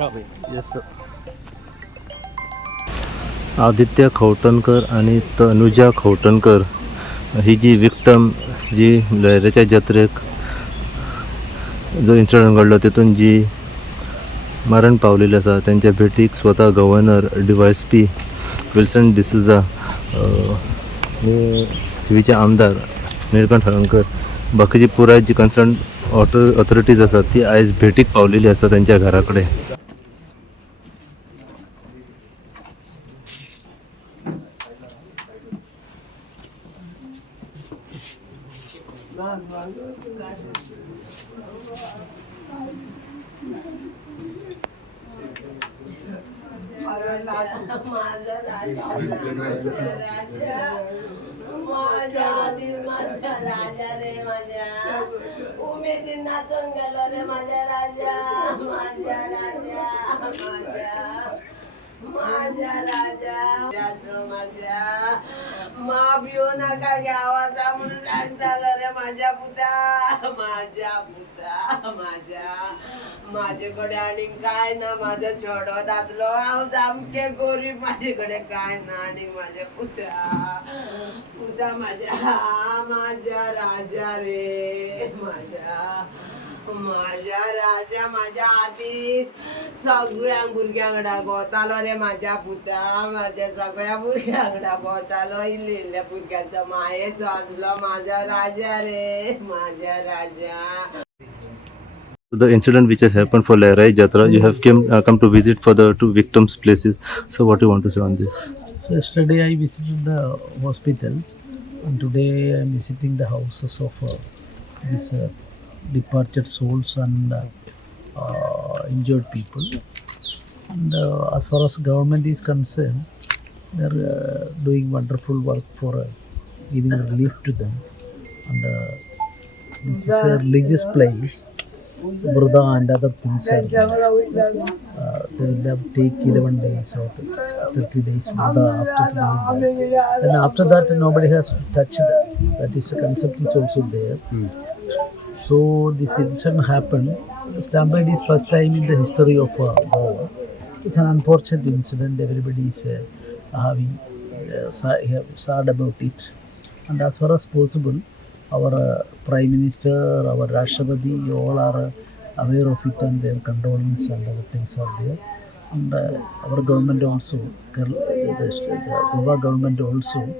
Yes. Aditya खवटणकर आणि तनुजा खवटणकर ही जी victim जी लहरेच्या जत्रेक जो incident घडलो तितून जी मरण पावलेली आसा त्यांच्या भेटीक स्वता गव्हर्नर DYSP विल्सन डिसूजा, थिवीचे आमदार निळकंठ हळर्णकर, बाकीची पुराय जी कन्सर्न ऑथॉरिटीज आसात ती आयज भेटीक पावलेली आसा त्यांच्या घरा कडेन. माझ्या राजा रे, माझ्या उमेदीन नाचून गेलो रे माझ्या राजा, माझ्या राजा, माझ्या राजा, माझ्या माप येऊ नका घ्यावाचा म्हणून सांगतालो रे माझ्या पुता, माझ्याकडे आणि काय ना, माझ्या छोडो दादलो हांव सामके गरीब, माझ्याकडे काय ना आणि माझ्या पुता माझ्या राजा रे, माझ्या राजा, माझ्या आधी सगळ्या भुरग्यांकडा गोतालो रे माझ्या पुता, माझ्या सगळ्या भुरग्यांकडा गोतालो, इल्ल्या भुरग्यांचा मायेचो आसलो माझा राजा रे, माझ्या राजा. The incident which has happened for Lehrai Jatra, you have come to visit for the two victims' places. So, what do you want to say on this? So yesterday I visited the hospitals, and today I am visiting the houses of these departed souls and injured people. And as far as government is concerned, they are doing wonderful work for giving relief to them. And this is a religious place. Burda and other things are there. They will have take 11 days or 30 days Burda after doing that. And after that nobody has to touch them. That is a concept is also there. So this incident happened. Stampede is first time in the history of Goa. It's an unfortunate incident. Everybody is having sad about it. And as far as possible, our Prime Minister, our Rashtrapati, all are aware of it and their condolence and other things are there. And our government also, the Goa government also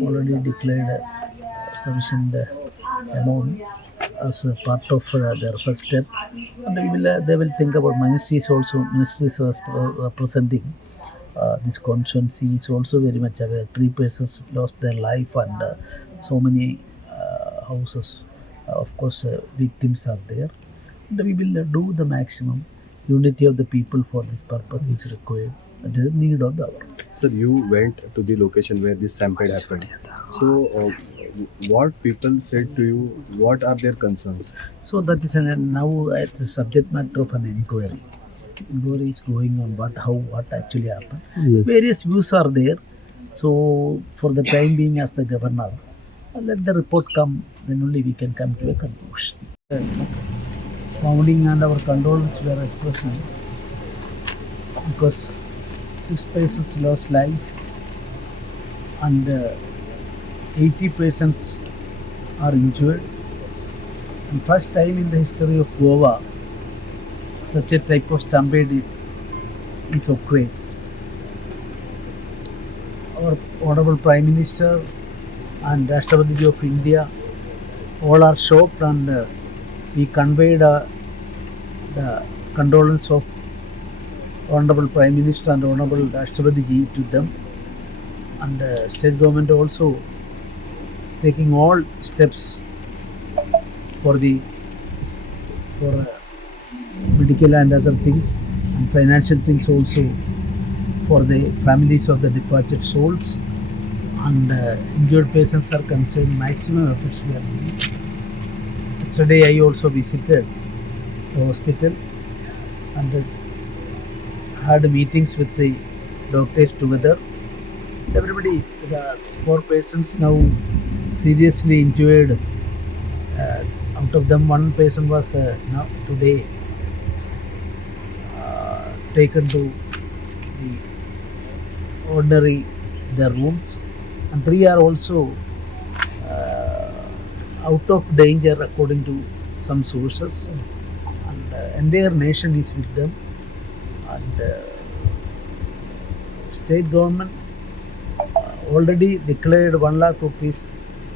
already declared sufficient amount as a part of their first step. And they will think about ministry is representing this constituency is also very much aware. 3 persons lost their life and so many houses, of course, victims are there. And we will do the maximum. Unity of the people for this purpose is required. The need of the hour. Sir, you went to the location where this stampede happened. So, what people said to you? What are their concerns? So that is now it's a subject matter of an inquiry. Inquiry is going on what actually happened. Yes. Various views are there. So for the time being, as the governor, let the report come. Then only we can come to a conclusion. Founding and our condolence we are expressing because 6 persons lost life and 80 persons are injured. And first time in the history of Goa, such a type of stampede is occurred. Our Honorable Prime Minister and Rashtrapati of India all are shocked, and we conveyed the condolence of Honorable Prime Minister and Honorable Rashtrapati to them, and state government also taking all steps for medical and other things and financial things also for the families of the departed souls, and injured patients are concerned. Maximum efforts we are doing. Yesterday I also visited the hospitals and had meetings with the doctors together. Everybody, the 4 patients now seriously injured. Out of them, 1 patient was now today taken to the ordinary their rooms, and 3 are also out of danger according to some sources, and entire nation is with them, and state government already declared 1 lakh rupees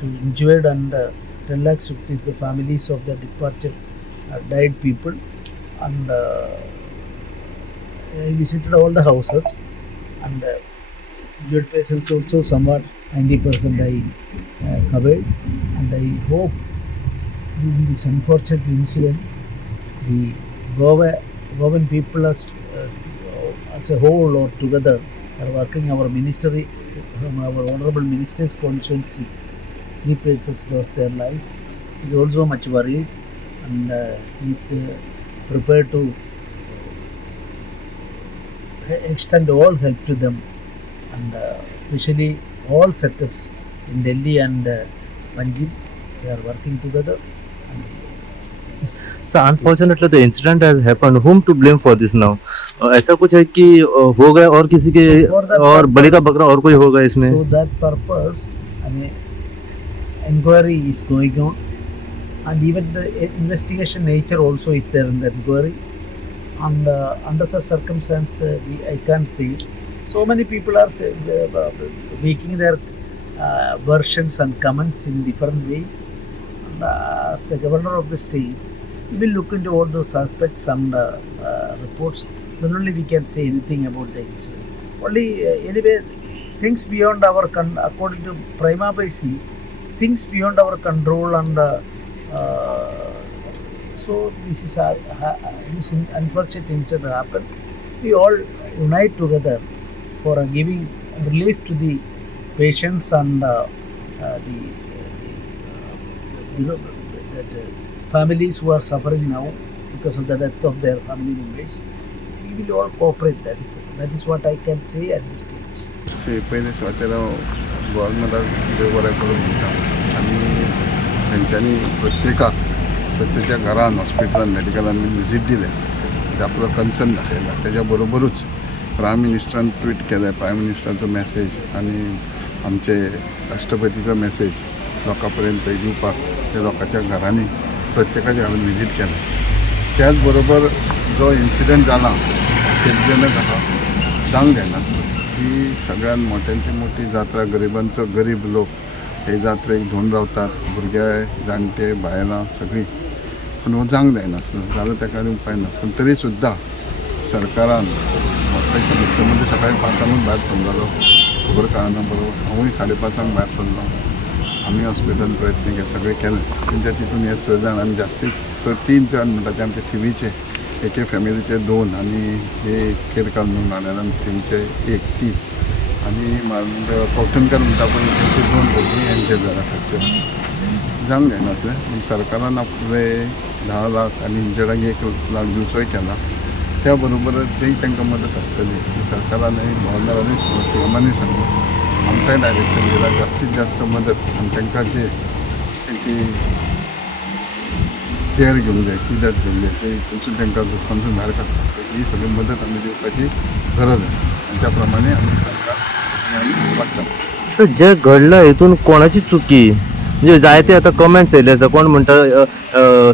to injured, and 10 lakhs rupees the families of the departed died people, and I visited all the houses, and injured patients also somewhat 90% I covered, and I hope in this unfortunate incident the Govan people as a whole or together are working. Our ministry, from our honorable minister's constituency, 3 persons lost their life. He is also much worried, and he is prepared to extend all help to them, and especially all setups in Delhi and Panjim, they are working together. So unfortunately the incident has happened. Whom to blame for this now? ऐसा कुछ है कि हो गया और किसी के और बलि का बकरा और कोई होगा इसमें? So that purpose, inquiry is going on, and even the investigation nature also is there in the inquiry, and under such circumstance I can't say. So many people are making their versions and comments in different ways, and as the governor of the state, we will look into all those aspects and reports. Then only we can say anything about the incident. Only anyway, things beyond our according to prima facie, things beyond our control, and so this is this unfortunate incident happened. We all unite together for giving relief to the patients and the families who are suffering now because of the death of their family members. We will all cooperate. That is what I can say at this stage. पहिले सुवातेला गोवोरमेंटाक देव बरें करून दिता आनी तेंच्यांनी प्रत्येच्या घरान हॉस्पिटलान मेडिकलान visit दिले आपलो कन्सर्न दाखयला तेज्या बरोबरूच प्रायम मिनिस्टरान ट्वीट केलें प्रायम मिनिस्टराचो मॅसेज आनी आमचे राष्ट्रपतीचो मॅसेज लोकां पर्यंत दिवपाक ते लोकांच्या घरांनी प्रत्येकाच्या घरान विजीट केलें त्याच बरोबर जो इन्सिडंट जाला शेतजनक आसा जावंक जायनासलो ही सगळ्यान मोठ्यांची मोठी जात्रा गरिबांचो गरीब लोक हे जात्रेक धोंड रावतात भुरगे जाणटे बायलां सगळीं पूण हो जावंक जायनासलो जाल्यार ताका उपाय ना पूण तरी सुद्दां सरकारान मुख्यमंत्री सकाळी 5 भायर सरलो खबर कळना बरोबर हांवूय 5:30 भायर सरलो आमी हॉस्पिटलान प्रयत्न केले सगळे केले तेंच्या तितून हे 6 जाण आनी जास्तीत 3 जाण म्हणटा ते आमचे थिवीचे एके फॅमिलीचे 2 आनी हे केरकार म्हणून आल्यान थिवीचे 1 ती आनी कौटणकर म्हणटा पळय तेंचे 2 भुरगीं हेंचे जाल्या फ्रॅक्चर जावंक जायनासलें पूण सरकारान आपले 10 लाख आनी इंजर्डांक 1 लाख दिवचोय केला त्या बरोबर तेय तांकां मदत आसतली सरकारानूय गव्हर्नरानूय सीएमानूय सांगलें आमकांय डायरेक्शन दिलां जास्तीत जास्त मदत आनी तांकां जे तेंची केअर घेवंक जाय कित्याक घेवंक जाय ते थंयसून तांकां दुकानसून भायर काडपाक ही सगळी मदत आमी दिवपाची गरज आहे आनी त्या प्रमाणे आमी सरकार वागता. सर जे घडलं हितून कोणाची चुकी म्हणजे जायते आता कमेंट्स येयले आसा कोण म्हणटा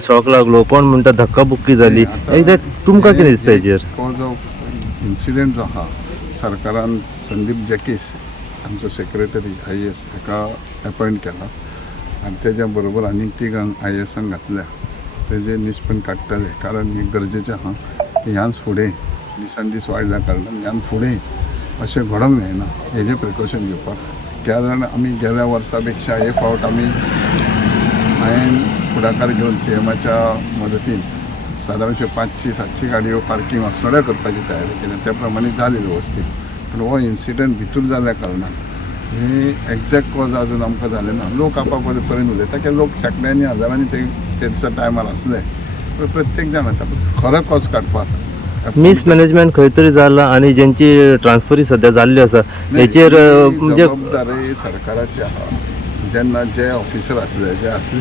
शॉक लागलो कोण म्हणटा धक्काबुक्की जाली तुमकां कितें दिसता हेजेर? कॉज ऑफ इन्सिडेंट जो आहा सरकारान संदीप जॅकीस आमचो सेक्रेटरी IAS हाका अपॉयंट केला आनी तेज्या बरोबर आनीक 3 IASांक घातल्या तेजे निश्पण काडटले कारण हे गरजेचें आहा ह्याच फुडें दिसान दीस वाडल्या कारणान ह्यान फुडें अशें घडोंक जायना हेजें प्रिकॉशन घेवपाक कारण आमी गेल्या वर्सा पेक्षा हे फावट आमी हांवें फुडाकार घेवन CMच्या मदतीन सादारणशे 500-700 गाडयो पार्किंग आसनोड्या करपाची तयारी केली त्या प्रमाणे जाली वेवस्थीत पूण हो इन्सिडंट भितूर जाल्या कारणान हे एक्झॅक्ट कॉज अजून आमकां जालें ना लोक आपापले उलयता की लोक शेकड्यांनी हजारांनी ते दिसा टायमार आसले पूण प्रत्येक जाण येता खरो कॉज काडपाक मिसमॅनेजमेंट खंय तरी जाला आनी जेंची ट्रान्सफरी सध्या जाल्ली आसा हेचेर म्हणजे जबाबदारी सरकाराची आहा जेन्ना जे ऑफिसर आसले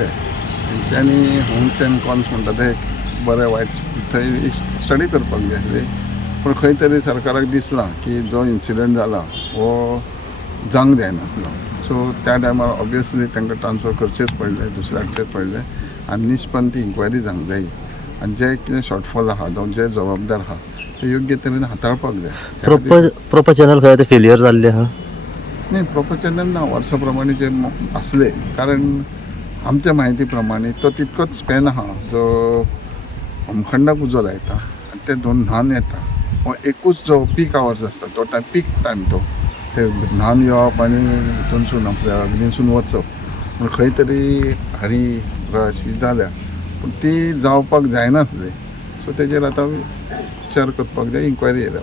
तेंच्यांनी होम्स एंड कॉन्स म्हणटा ते बरें वायट थंय स्टडी करपाक जाय पूण खंय तरी सरकाराक दिसलां की जो इन्सिडंट जाला हो जावंक जायना. सो त्या टायमार ऑब्वियसली तांकां ट्रान्सफर करचेच पडलें, दुसऱ्याकचेच पडलें आनी निश्पन्न ती इन्क्वायरी जावंक जायी आनी जे कितें शॉर्टफॉल आहा जावं जे जबाबदार आहा ते योग्य तरेन हाताळपाक जाय. प्रोपर चॅनल खंय ते फेलियर जाल्ले आहा. नाही, प्रोपर चॅनल ना वर्सा प्रमाणे जे असले, कारण आमच्या म्हायती प्रमाणे तो तितकोच स्पॅन आहा जो होमखंडाक उजो लायता आनी ते दोन न्हाण येता. हो एकूच जो पीक आवर्स आसता तो टायम पीक टायम तो ते न्हाण येवप आनी हितूनसून आपल्या अग्नीसून वचप पूण खंय तरी हरी रश ही जाल्या पूण ती जावपाक जायनासली. सो तेजेर आतां विचार करपाक जाय, इन्क्वायरी येयल्या.